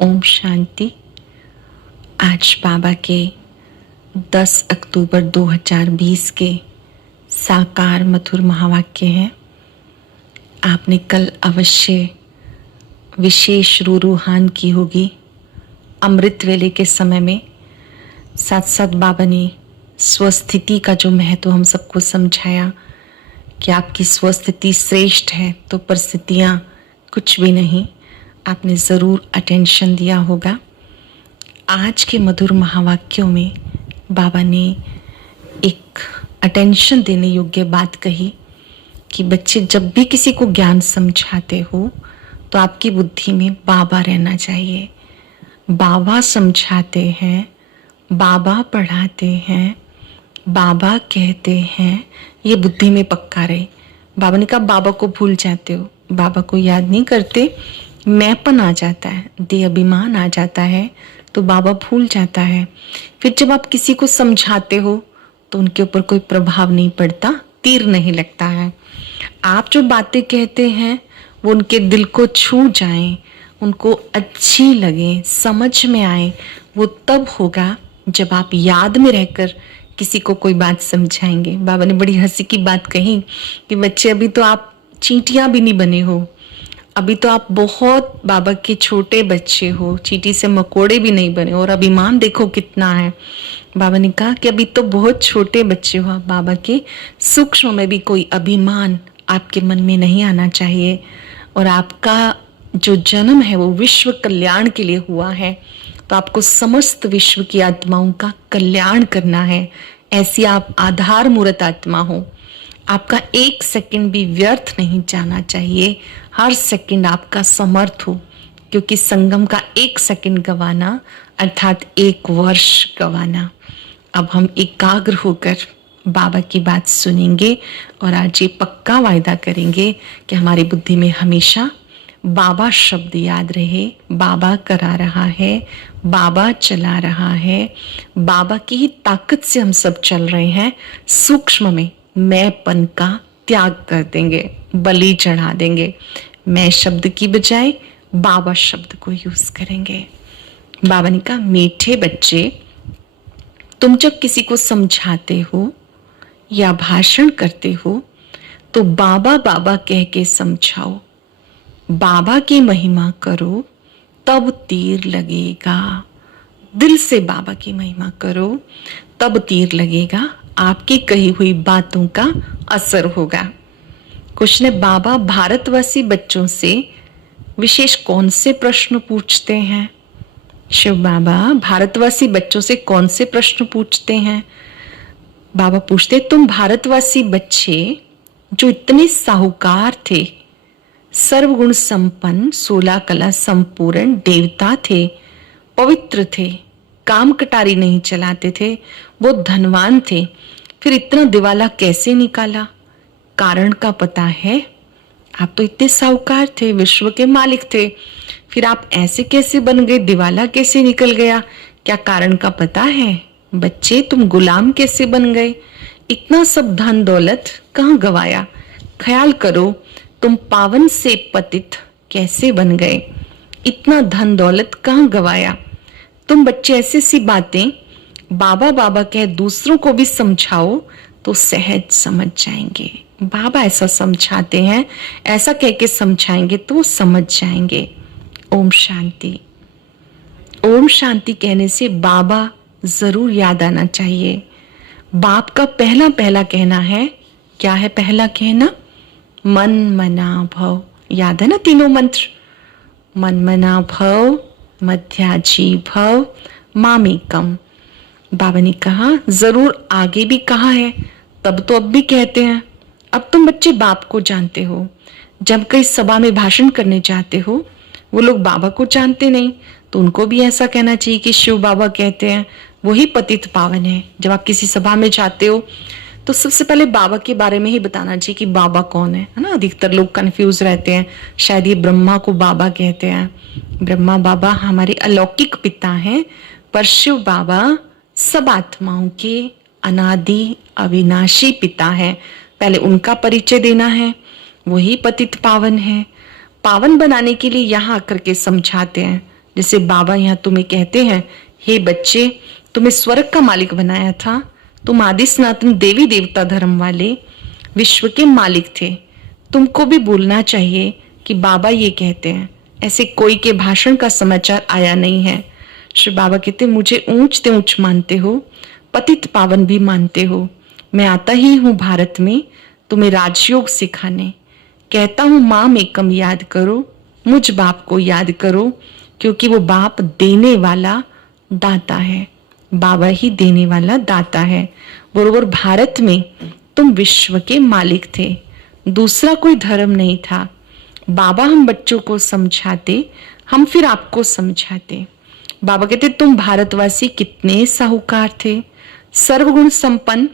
ओम शांति। आज बाबा के 10 अक्टूबर 2020 के साकार मधुर महावाक्य हैं। आपने कल अवश्य विशेष रूहान की होगी। अमृत वेले के समय में साथ साथ बाबा ने स्वस्थिति का जो महत्व हम सबको समझाया कि आपकी स्वस्थिति श्रेष्ठ है तो परिस्थितियाँ कुछ भी नहीं। आपने ज़रूर अटेंशन दिया होगा। आज के मधुर महावाक्यों में बाबा ने एक अटेंशन देने योग्य बात कही कि बच्चे जब भी किसी को ज्ञान समझाते हो तो आपकी बुद्धि में बाबा रहना चाहिए। बाबा समझाते हैं, बाबा पढ़ाते हैं, बाबा कहते हैं, ये बुद्धि में पक्का रहे। बाबा ने कहा बाबा को भूल जाते हो, बाबा को याद नहीं करते, मैंपन आ जाता है, देह अभिमान आ जाता है तो बाबा भूल जाता है। फिर जब आप किसी को समझाते हो तो उनके ऊपर कोई प्रभाव नहीं पड़ता, तीर नहीं लगता है। आप जो बातें कहते हैं वो उनके दिल को छू जाएं, उनको अच्छी लगे, समझ में आए, वो तब होगा जब आप याद में रहकर किसी को कोई बात समझाएंगे। बाबा ने बड़ी हंसी की बात कही कि बच्चे अभी तो आप चींटियां भी नहीं बने हो, अभी तो आप बहुत बाबा के छोटे बच्चे हो, चींटी से मकोड़े भी नहीं बने और अभिमान देखो कितना है। बाबा ने कहा कि अभी तो बहुत छोटे बच्चे हो, बाबा के सूक्ष्म में भी कोई अभिमान आपके मन में नहीं आना चाहिए। और आपका जो जन्म है वो विश्व कल्याण के लिए हुआ है, तो आपको समस्त विश्व की आत्माओं का कल्याण करना है। ऐसी आप आधार मूर्त आत्मा हो। आपका एक सेकंड भी व्यर्थ नहीं जाना चाहिए, हर सेकंड आपका समर्थ हो, क्योंकि संगम का एक सेकंड गवाना अर्थात एक वर्ष गवाना। अब हम एकाग्र होकर बाबा की बात सुनेंगे और आज ये पक्का वायदा करेंगे कि हमारी बुद्धि में हमेशा बाबा शब्द याद रहे। बाबा करा रहा है, बाबा चला रहा है, बाबा की ही ताकत से हम सब चल रहे हैं। सूक्ष्म में मैंपन का त्याग कर देंगे, बलि चढ़ा देंगे। मैं शब्द की बजाय बाबा शब्द को यूज करेंगे। बाबा ने कहा मीठे बच्चे, तुम जब किसी को समझाते हो या भाषण करते हो तो बाबा बाबा कह के समझाओ, बाबा की महिमा करो तब तीर लगेगा। दिल से बाबा की महिमा करो तब तीर लगेगा, आपकी कही हुई बातों का असर होगा। कुछ ने बाबा भारतवासी बच्चों से विशेष कौन से प्रश्न पूछते हैं? शिव बाबा भारतवासी बच्चों से कौन से प्रश्न पूछते हैं? बाबा पूछते तुम भारतवासी बच्चे जो इतने साहूकार थे, सर्वगुण संपन्न, 16 कला संपूर्ण देवता थे, पवित्र थे, काम कटारी नहीं चलाते थे, बहुत धनवान थे, फिर इतना दिवाला कैसे निकाला? कारण का पता है? आप तो इतने साहूकार थे, विश्व के मालिक थे, फिर आप ऐसे कैसे बन गए? दिवाला कैसे निकल गया? क्या कारण का पता है? बच्चे तुम गुलाम कैसे बन गए? इतना सब धन दौलत कहाँ गवाया? ख्याल करो तुम पावन से पतित कैसे बन गए? इतना धन दौलत कहाँ गवाया? तुम बच्चे ऐसी सी बातें बाबा बाबा कह दूसरों को भी समझाओ तो सहज समझ जाएंगे। बाबा ऐसा समझाते हैं, ऐसा कह के समझाएंगे तो समझ जाएंगे। ओम शांति। ओम शांति कहने से बाबा जरूर याद आना चाहिए। बाप का पहला पहला कहना है, क्या है पहला कहना? मन मना भव। याद है ना तीनों मंत्र? मन मना भव, मध्याजी भव, मामेकम। बाबा ने कहा जरूर आगे भी कहा है, तब तो अब भी कहते हैं। अब तुम बच्चे बाप को जानते हो, जब कई सभा में भाषण करने जाते हो वो लोग बाबा को जानते नहीं, तो उनको भी ऐसा कहना चाहिए कि शिव बाबा कहते हैं वही पतित पावन है। जब आप किसी सभा में जाते हो तो सबसे पहले बाबा के बारे में ही बताना चाहिए कि बाबा कौन है ना? अधिकतर लोग कंफ्यूज रहते हैं, शायद ये ब्रह्मा को बाबा कहते हैं। ब्रह्मा बाबा हमारे अलौकिक पिता हैं, पर शिव बाबा सब आत्माओं के अनादि अविनाशी पिता है। पहले उनका परिचय देना है, वही पतित पावन है। पावन बनाने के लिए यहाँ आकर के समझाते हैं जैसे बाबा यहाँ तुम्हें कहते हैं, हे बच्चे, तुम्हें स्वर्ग का मालिक बनाया था, तुम आदि सनातन देवी देवता धर्म वाले विश्व के मालिक थे। तुमको भी बोलना चाहिए कि बाबा ये कहते हैं। ऐसे कोई के भाषण का समाचार आया नहीं है। श्री बाबा कहते, मुझे ऊंच ते ऊंच मानते हो, पतित पावन भी मानते हो। मैं आता ही हूं भारत में तुम्हें राजयोग सिखाने। कहता हूं माम एकम याद करो, मुझ बाप को याद करो, क्योंकि वो बाप देने वाला दाता है। बाबा ही देने वाला दाता है। बरोबर भारत में तुम विश्व के मालिक थे, दूसरा कोई धर्म नहीं था। बाबा हम बच्चों को समझाते, हम फिर आपको समझाते। बाबा कहते, तुम भारतवासी कितने साहूकार थे, सर्वगुण संपन्न,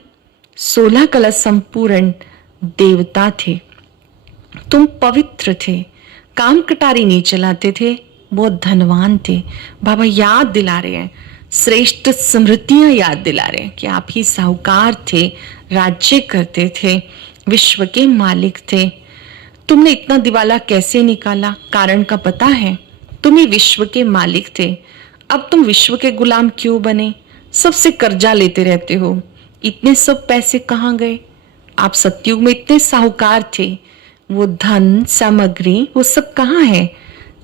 16 कला संपूर्ण देवता थे। तुम पवित्र थे, काम कटारी नहीं चलाते थे, बहुत धनवान थे। बाबा याद दिला रहे हैं, श्रेष्ठ स्मृतियां याद दिला रहे हैं कि आप ही साहूकार थे, राज्य करते थे, विश्व के मालिक थे। तुमने इतना दिवाला कैसे निकाला? कारण का पता है? तुम ही विश्व के मालिक थे, अब तुम विश्व के गुलाम क्यों बने? सबसे कर्जा लेते रहते हो। इतने सब पैसे कहाँ गए? आप सतयुग में इतने साहूकार थे, वो धन सामग्री वो सब कहाँ है?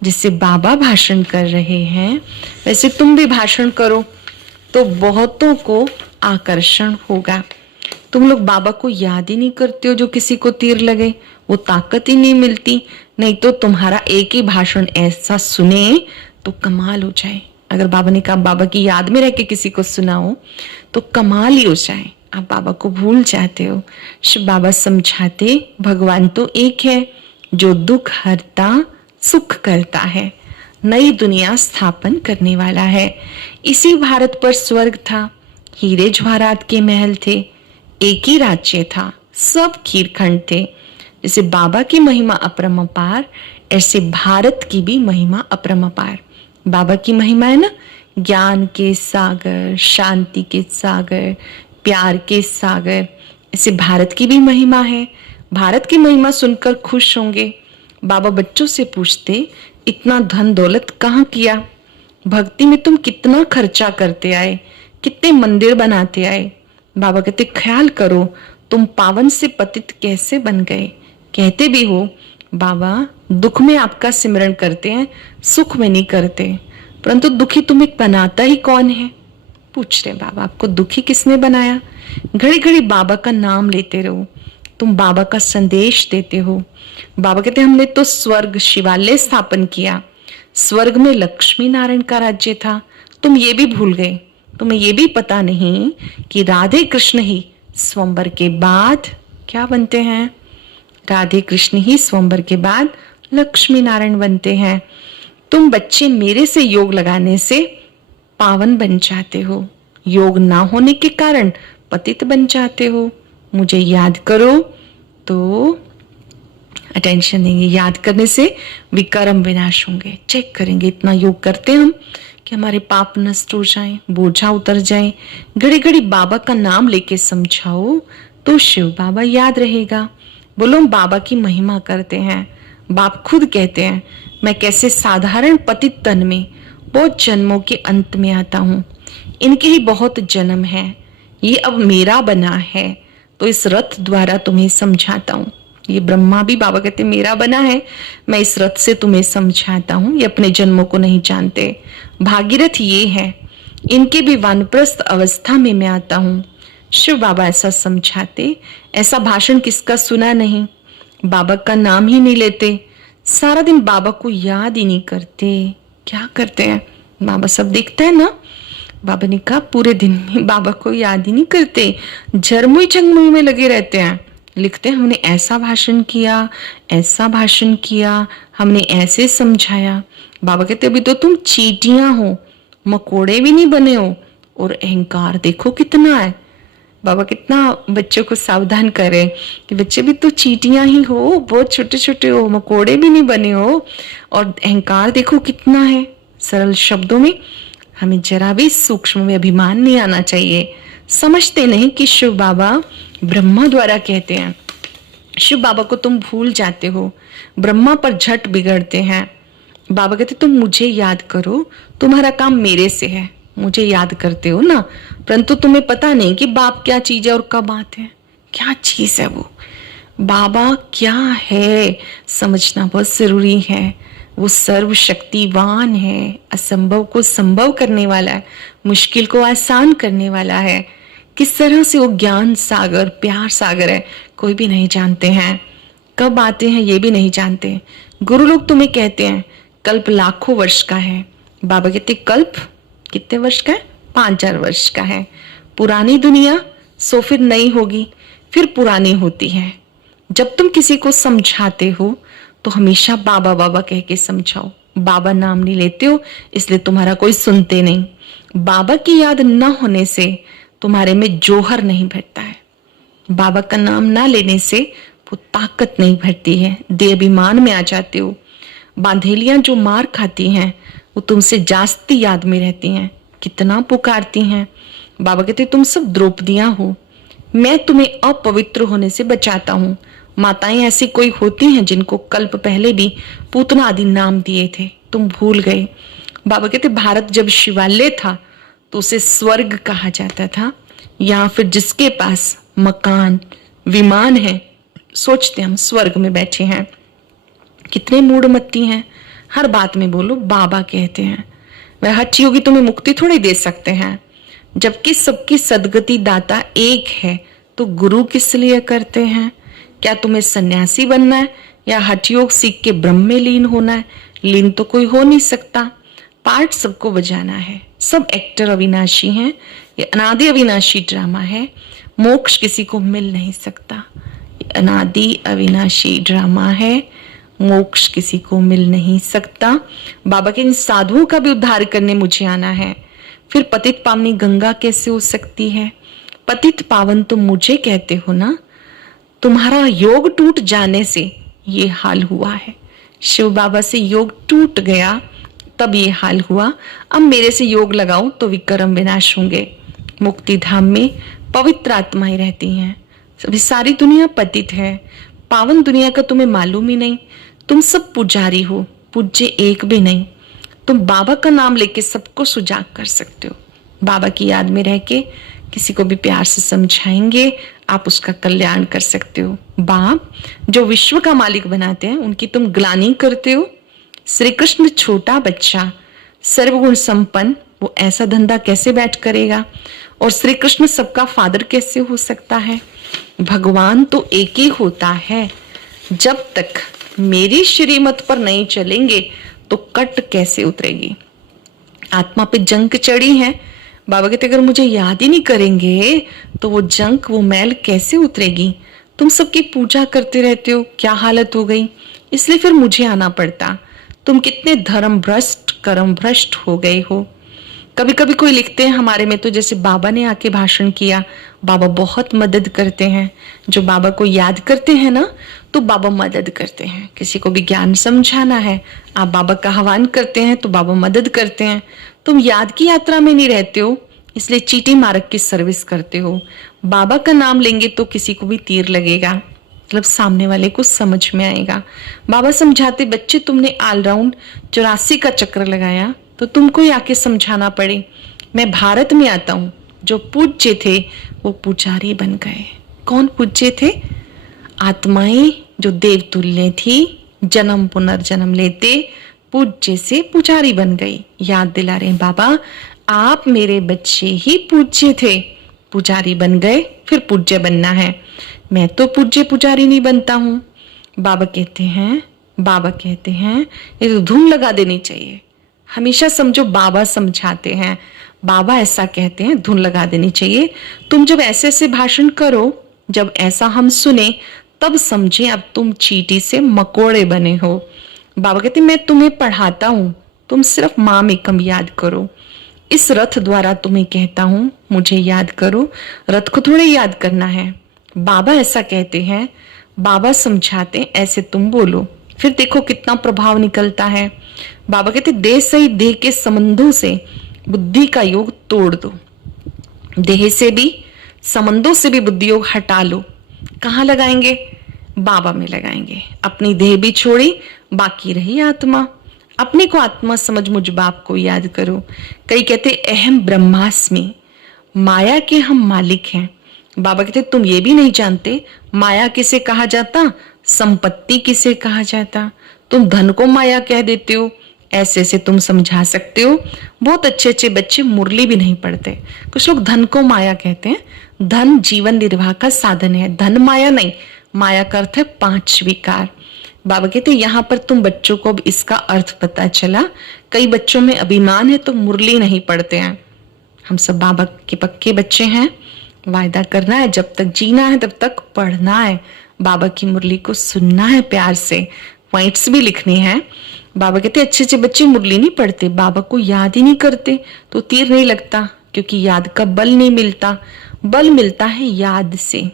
जिससे बाबा भाषण कर रहे हैं वैसे तुम भी भाषण करो तो बहुतों को आकर्षण होगा। तुम लोग बाबा को याद ही नहीं करते हो, जो किसी को तीर लगे वो ताकत ही नहीं मिलती। नहीं तो तुम्हारा एक ही भाषण ऐसा सुने तो कमाल हो जाए। अगर बाबा ने कहा बाबा की याद में रह के किसी को सुनाओ तो कमाल ही हो जाए। आप बाबा को भूल जाते हो। शिव बाबा समझाते, भगवान तो एक है जो दुख हरता सुख करता है, नई दुनिया स्थापन करने वाला है। इसी भारत पर स्वर्ग था, हीरे जवाहरात के महल थे, एक ही राज्य था, सब खीरखंड थे। जैसे बाबा की महिमा अपरंपार, ऐसे भारत की भी महिमा अपरंपार। बाबा की महिमा है ना, ज्ञान के सागर, शांति के सागर, प्यार के सागर। ऐसे भारत की भी महिमा है। भारत की महिमा सुनकर खुश होंगे। बाबा बच्चों से पूछते, इतना धन दौलत कहाँ किया? भक्ति में तुम कितना खर्चा करते आए, कितने मंदिर बनाते आए? बाबा कहते, ख्याल करो तुम पावन से पतित कैसे बन गए। कहते भी हो बाबा दुख में आपका सिमरण करते हैं, सुख में नहीं करते, परंतु दुखी तुम्हें बनाता ही कौन है? पूछ रहे बाबा, आपको दुखी किसने बनाया? घड़ी घड़ी बाबा का नाम लेते रहो, तुम बाबा का संदेश देते हो। बाबा कहते, हमने तो स्वर्ग शिवालय स्थापन किया, स्वर्ग में लक्ष्मी नारायण का राज्य था, तुम ये भी भूल गए। तुम्हें ये भी पता नहीं कि राधे कृष्ण ही स्वयंवर के बाद क्या बनते हैं? राधे कृष्ण ही स्वयंवर के बाद लक्ष्मी नारायण बनते हैं। तुम बच्चे मेरे से योग लगाने से पावन बन जाते हो, योग ना होने के कारण पतित बन जाते हो। मुझे याद करो तो अटेंशन देंगे, याद करने से विकर्म विनाश होंगे। चेक करेंगे, इतना योग करते हम कि हमारे पाप नष्ट हो जाएं, बोझा उतर जाए। घड़ी घड़ी बाबा का नाम लेके समझाओ तो शिव बाबा याद रहेगा। बोलो बाबा की महिमा करते हैं। बाप खुद कहते हैं, मैं कैसे साधारण पतित तन में बहुत जन्मों के अंत में आता हूँ, इनके ही बहुत जन्म है, ये अब मेरा बना है, तो इस रथ द्वारा तुम्हें समझाता हूँ। ये ब्रह्मा भी बाबा कहते मेरा बना है, मैं इस रथ से तुम्हें समझाता हूँ। ये अपने जन्मों को नहीं जानते। भागीरथ ये है, इनके भी वानप्रस्थ अवस्था में मैं आता हूँ। शिव बाबा ऐसा समझाते। ऐसा भाषण किसका सुना नहीं? बाबा का नाम ही नहीं लेते, सारा दिन बाबा को याद ही नहीं करते। क्या करते हैं? बाबा सब देखता है ना। बाबा ने कहा पूरे दिन में बाबा को याद ही नहीं करते, झरमुई झंगमुई में लगे रहते हैं। लिखते हैं हमने ऐसा भाषण किया, ऐसा भाषण किया, हमने ऐसे समझाया। बाबा कहते अभी तो तुम चींटियां हो, मकोड़े भी नहीं बने हो, और अहंकार देखो कितना है। बाबा कितना बच्चों को सावधान करे कि बच्चे भी तो चींटियां ही हो, बहुत छोटे छोटे हो, मकोड़े भी नहीं बने हो, और अहंकार देखो कितना है। सरल शब्दों में हमें जरा भी सूक्ष्म में अभिमान नहीं आना चाहिए। समझते नहीं कि शिव बाबा ब्रह्मा द्वारा कहते हैं। शिव बाबा को तुम भूल जाते हो, ब्रह्मा पर झट बिगड़ते हैं। बाबा कहते तुम मुझे याद करो, तुम्हारा काम मेरे से है, मुझे याद करते हो ना, परंतु तुम्हें पता नहीं कि बाप क्या चीज है और कब आते हैं, क्या चीज है वो। बाबा क्या है समझना बहुत जरूरी है। वो सर्वशक्तिवान है, असंभव को संभव करने वाला है, मुश्किल को आसान करने वाला है। किस तरह से वो ज्ञान सागर, प्यार सागर है, कोई भी नहीं जानते हैं। कब आते हैं ये भी नहीं जानते। गुरु लोग तुम्हें कहते हैं कल्प लाखों वर्ष का है, बाबा कहते कल्प कितने वर्ष का है? 5000 वर्ष का है। पुरानी दुनिया सो फिर नई होगी, फिर पुरानी होती है। जब तुम किसी को समझाते हो तो हमेशा बाबा बाबा कह के समझाओ। बाबा नाम नहीं लेते हो इसलिए तुम्हारा कोई सुनते नहीं। बाबा की याद न होने से तुम्हारे में जोहर नहीं भरता है। बाबा का नाम ना लेने से वो ताकत नहीं भरती है, देहाभिमान में आ जाते हो। बांधेलियां जो मार खाती हैं वो तुमसे जास्ती याद में रहती हैं, कितना पुकारती हैं। बाबा कहते तुम सब द्रौपदियां हो, मैं तुम्हें अपवित्र होने से बचाता हूँ। माताएं ऐसी कोई होती हैं जिनको कल्प पहले भी पूतना आदि नाम दिए थे, तुम भूल गए। बाबा कहते भारत जब शिवालय था तो उसे स्वर्ग कहा जाता था। या फिर जिसके पास मकान विमान है सोचते हम स्वर्ग में बैठे हैं। कितने मूढ़मत्ती हैं, हर बात में बोलो बाबा कहते हैं। वह हठ योगी तुम्हें मुक्ति थोड़ी दे सकते हैं, जबकि सबकी सदगति दाता एक है तो गुरु किस लिए करते हैं? क्या तुम्हें सन्यासी बनना है या हठ योग सीख के ब्रह्म में लीन होना है? लीन तो कोई हो नहीं सकता, पार्ट सबको बजाना है। सब एक्टर अविनाशी हैं, ये अनादि अविनाशी ड्रामा है। मोक्ष किसी को मिल नहीं सकता, ये अनादि अविनाशी ड्रामा है, मोक्ष किसी को मिल नहीं सकता। बाबा के इन साधुओं का भी उद्धार करने मुझे आना है। फिर पतित पावनी गंगा कैसे हो सकती है? पतित पावन तुम मुझे कहते हो ना, तुम्हारा योग टूट जाने से ये हाल हुआ है। शिव बाबा से योग टूट गया तब ये हाल हुआ। अब मेरे से योग लगाओ तो विक्रम विनाश होंगे। मुक्ति धाम में पवित्र आत्माएं रहती हैं। अभी सारी दुनिया पतित है, पावन दुनिया का तुम्हें मालूम ही नहीं। तुम सब पुजारी हो, पूज्य एक भी नहीं। तुम बाबा का नाम लेके सबको सुजाग कर सकते हो। बाबा की याद में रह के किसी को भी प्यार से समझाएंगे, आप उसका कल्याण कर सकते हो। बाप जो विश्व का मालिक बनाते हैं उनकी तुम ग्लानि करते हो। श्री कृष्ण छोटा बच्चा सर्वगुण संपन्न, वो ऐसा धंधा कैसे बैठ करेगा? और श्री कृष्ण सबका फादर कैसे हो सकता है? भगवान तो एक ही होता है। जब तक मेरी श्रीमत पर नहीं चलेंगे तो कट कैसे उतरेगी? आत्मा पे जंग चढ़ी है। बाबा कहते अगर मुझे याद ही नहीं करेंगे तो वो जंग, वो मैल कैसे उतरेगी? तुम सबकी पूजा करते रहते हो, क्या हालत हो गई? इसलिए फिर मुझे आना पड़ता। तुम कितने धर्म भ्रष्ट कर्म भ्रष्ट हो गए हो। कभी कभी कोई लिखते हैं हमारे में तो जैसे बाबा ने आके भाषण किया। बाबा बहुत मदद करते हैं, जो बाबा को याद करते हैं ना तो बाबा मदद करते हैं। किसी को भी ज्ञान समझाना है, आप बाबा का आह्वान करते हैं तो बाबा मदद करते हैं। तुम याद की यात्रा में नहीं रहते हो, इसलिए चीटी मार्ग की सर्विस करते हो। बाबा का नाम लेंगे तो किसी को भी तीर लगेगा, मतलब सामने वाले को समझ में आएगा। बाबा समझाते बच्चे तुमने ऑलराउंड 84 का चक्र लगाया तो तुमको ही आके समझाना पड़े। मैं भारत में आता हूँ, जो पूज्य थे वो पुजारी बन गए। कौन पूज्य थे? आत्माएं जो देवतुल्य थी, जन्म पुनर्जन्म लेते पूज्य से पुजारी बन गई। याद दिला रहे हैं बाबा, आप मेरे बच्चे ही पूज्य थे, पुजारी बन गए, फिर पूज्य बनना है। मैं तो पूज्य पुजारी नहीं बनता हूँ। बाबा कहते हैं ये तो धूम लगा देनी चाहिए। हमेशा समझो बाबा समझाते हैं, बाबा ऐसा कहते हैं, धुन लगा देनी चाहिए। तुम जब ऐसे ऐसे भाषण करो, जब ऐसा हम सुने तब समझे अब तुम चींटी से मकोड़े बने हो। बाबा कहते मैं तुम्हें पढ़ाता हूं, तुम सिर्फ माम एकम याद करो। इस रथ द्वारा तुम्हें कहता हूं मुझे याद करो, रथ को थोड़े याद करना है। बाबा ऐसा कहते हैं, बाबा समझाते हैं, ऐसे तुम बोलो, फिर देखो कितना प्रभाव निकलता है। बाबा कहते देह सही देह के संबंधों से बुद्धि का योग तोड़ दो। देह से भी संबंधों से भी बुद्धि योग हटा लो। कहाँ लगाएंगे? बाबा में लगाएंगे। अपनी देह भी छोड़ी, बाकी रही आत्मा। अपने को आत्मा समझ मुझ बाप को याद करो। कई कहते अहम ब्रह्मास्मि, माया के हम मालिक हैं। बाबा कहते तुम ये भी नहीं जानते माया किसे कहा जाता, संपत्ति किसे कहा जाता। तुम धन को माया कह देते हो, ऐसे ऐसे तुम समझा सकते हो। बहुत अच्छे अच्छे बच्चे मुरली भी नहीं पढ़ते, कुछ लोग धन को माया कहते हैं। धन जीवन निर्वाह का साधन है, धन माया नहीं। माया का अर्थ है 5 विकार। बाबा कहते यहाँ पर तुम बच्चों को अब इसका अर्थ पता चला। कई बच्चों में अभिमान है तो मुरली नहीं पढ़ते हैं। हम सब बाबा के पक्के बच्चे हैं, वायदा करना है जब तक जीना है तब तक पढ़ना है, बाबा की मुरली को सुनना है, प्यार से पॉइंट्स भी लिखने हैं। बाबा कहते अच्छे अच्छे बच्चे मुरली नहीं पढ़ते, बाबा को याद ही नहीं करते तो तीर नहीं लगता, क्योंकि याद का बल नहीं मिलता। बल मिलता है याद से,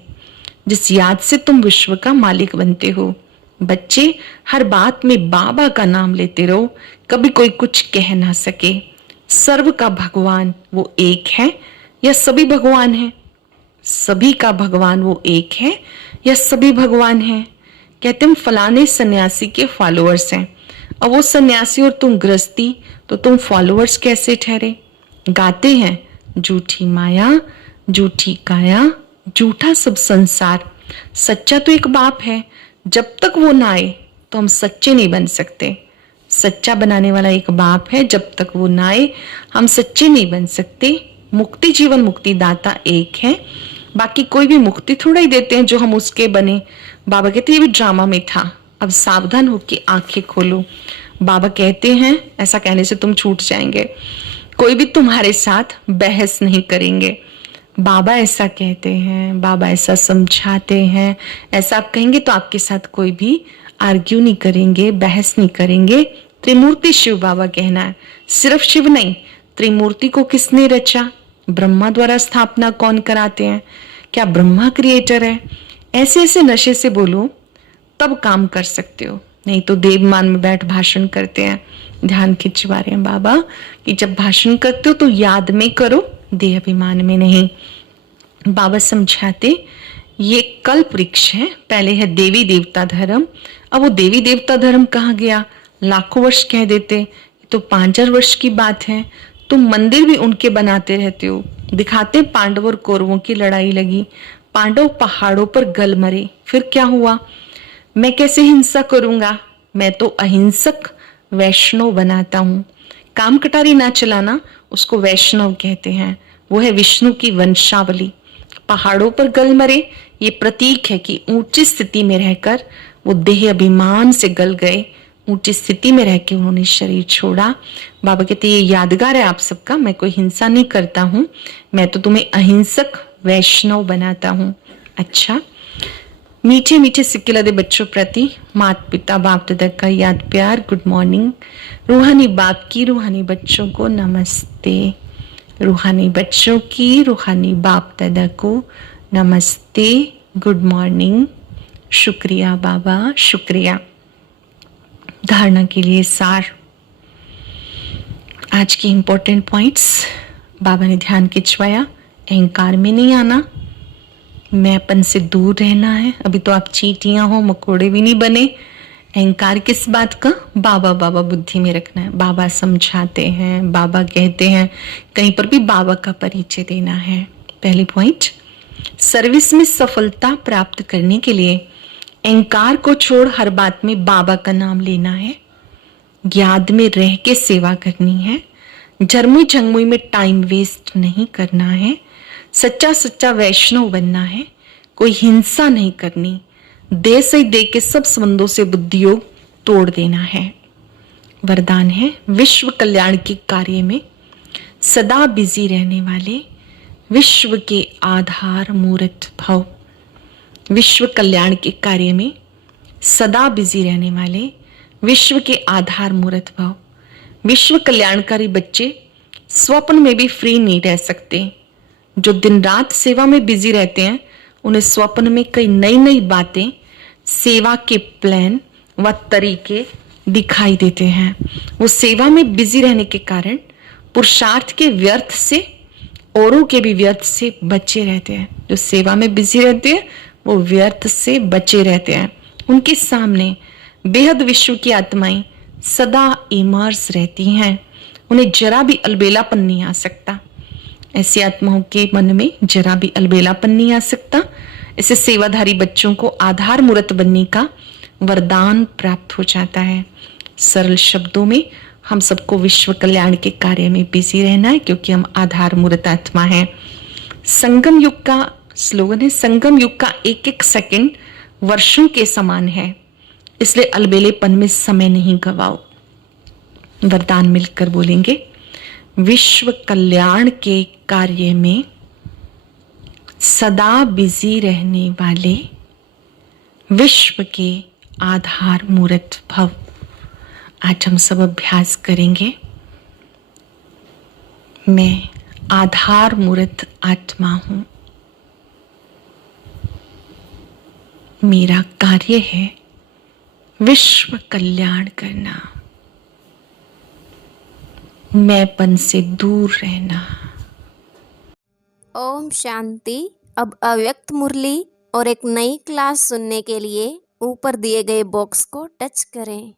जिस याद से तुम विश्व का मालिक बनते हो। बच्चे हर बात में बाबा का नाम लेते रहो, कभी कोई कुछ कह ना सके। सर्व का भगवान वो एक है या सभी भगवान है? सभी का भगवान वो एक है या सभी भगवान है? कहते हम फलाने सन्यासी के फॉलोअर्स हैं, अब वो सन्यासी और तुम गृहस्थी, तो तुम फॉलोअर्स कैसे ठहरे? गाते हैं झूठी माया, झूठी काया, झूठा सब संसार। सच्चा तो एक बाप है, जब तक वो ना आए तो हम सच्चे नहीं बन सकते। सच्चा बनाने वाला एक बाप है, जब तक वो ना आए हम सच्चे नहीं बन सकते। मुक्ति जीवन मुक्ति दाता एक है, बाकी कोई भी मुक्ति थोड़ा ही देते हैं जो हम उसके बने। बाबा कहते ये भी ड्रामा में था, अब सावधान होके आंखें खोलो। बाबा कहते हैं ऐसा कहने से तुम छूट जाएंगे, कोई भी तुम्हारे साथ बहस नहीं करेंगे। बाबा ऐसा कहते हैं, बाबा ऐसा समझाते हैं, ऐसा आप कहेंगे तो आपके साथ कोई भी आर्ग्यू नहीं करेंगे, बहस नहीं करेंगे। त्रिमूर्ति शिव बाबा कहना है, सिर्फ शिव नहीं, त्रिमूर्ति को किसने रचा? ब्रह्मा द्वारा स्थापना कौन कराते हैं? क्या ब्रह्मा क्रिएटर है? ऐसे ऐसे नशे से बोलो तब काम कर सकते हो, नहीं तो देवमान में बैठ भाषण करते हैं, ध्यान खिंचवा रहे हैं बाबा कि जब भाषण करते हो तो याद में करो, देह अभिमान में नहीं। बाबा समझाते ये कल्प वृक्ष है, पहले है देवी देवता धर्म, अब वो देवी देवता धर्म कहाँ गया? लाखों वर्ष कह देते, तो 5000 वर्ष की बात है। तुम मंदिर भी उनके बनाते रहते हो, दिखाते पांडव और कौरवों की लड़ाई लगी, पांडव पहाड़ों पर गल मरे, फिर क्या हुआ? मैं कैसे हिंसा करूंगा? मैं तो अहिंसक वैष्णव बनाता हूं। काम कटारी ना चलाना, उसको वैष्णव कहते हैं, वो है विष्णु की वंशावली। पहाड़ों पर गल मरे, ये प्रतीक है कि ऊंची स्थिति में रहकर वो देह अभिमान से गल गए, ऊंची स्थिति में रह के उन्होंने शरीर छोड़ा। बाबा कहते ये यादगार है आप सबका, मैं कोई हिंसा नहीं करता हूं, मैं तो तुम्हें अहिंसक वैष्णव बनाता हूं। अच्छा, मीठे मीठे सिक्के लदे बच्चों प्रति माता पिता बाप दादा का याद प्यार, गुड मॉर्निंग। रूहानी बाप की रूहानी बच्चों को नमस्ते, रूहानी बच्चों की रूहानी बाप दादा को नमस्ते, गुड मॉर्निंग। शुक्रिया बाबा, शुक्रिया। धारणा के लिए सार, आज की इंपॉर्टेंट पॉइंट्स बाबा ने ध्यान खिंचवाया। अहंकार में नहीं आना, मैंपन से दूर रहना है। अभी तो आप चींटियां हो, मकोड़े भी नहीं बने। अहंकार किस बात का? बाबा बाबा बुद्धि में रखना है। बाबा समझाते हैं, बाबा कहते हैं, कहीं पर भी बाबा का परिचय देना है। पहली पॉइंट, सर्विस में सफलता प्राप्त करने के लिए अहंकार को छोड़ हर बात में बाबा का नाम लेना है, याद में रह के सेवा करनी है, झरमुई झंगमुई में टाइम वेस्ट नहीं करना है, सच्चा सच्चा वैष्णव बनना है, कोई हिंसा नहीं करनी, दे से दे के सब संबंधों से बुद्धि योग तोड़ देना है। वरदान है विश्व कल्याण के कार्य में सदा बिजी रहने वाले विश्व के आधार मूर्त भव। विश्व कल्याण के कार्य में सदा बिजी रहने वाले विश्व के आधार मूर्त भव। विश्व कल्याणकारी बच्चे स्वप्न में भी फ्री नहीं रह सकते। जो दिन रात सेवा में बिजी रहते हैं उन्हें स्वप्न में कई नई नई बातें, सेवा के प्लान व तरीके दिखाई देते हैं। वो सेवा में बिजी रहने के कारण पुरुषार्थ के व्यर्थ से, औरों के भी व्यर्थ से बचे रहते हैं। जो सेवा में बिजी रहते हैं वो व्यर्थ से बचे रहते हैं। उनके सामने बेहद विश्व की आत्माएं सदा इमर्स रहती हैं, उन्हें जरा भी अलबेलापन नहीं आ सकता। ऐसी आत्माओं के मन में जरा भी अलबेलापन नहीं आ सकता। ऐसे सेवाधारी बच्चों को आधार मूर्त बनने का वरदान प्राप्त हो जाता है। सरल शब्दों में हम सबको विश्व कल्याण के कार्य में बिजी रहना है, क्योंकि हम आधार मूर्त आत्मा हैं। संगम युग का स्लोगन है, संगम युग का एक एक सेकंड वर्षों के समान है, इसलिए अलबेलेपन में समय नहीं गवाओ। वरदान मिलकर बोलेंगे, विश्व कल्याण के कार्य में सदा बिजी रहने वाले विश्व के आधार मूर्त भव। आज हम सब अभ्यास करेंगे। मैं आधार मूर्त आत्मा हूं, मेरा कार्य है विश्व कल्याण करना, मैंपन से दूर रहना। ओम शांति। अब अव्यक्त मुरली और एक नई क्लास सुनने के लिए ऊपर दिए गए बॉक्स को टच करें।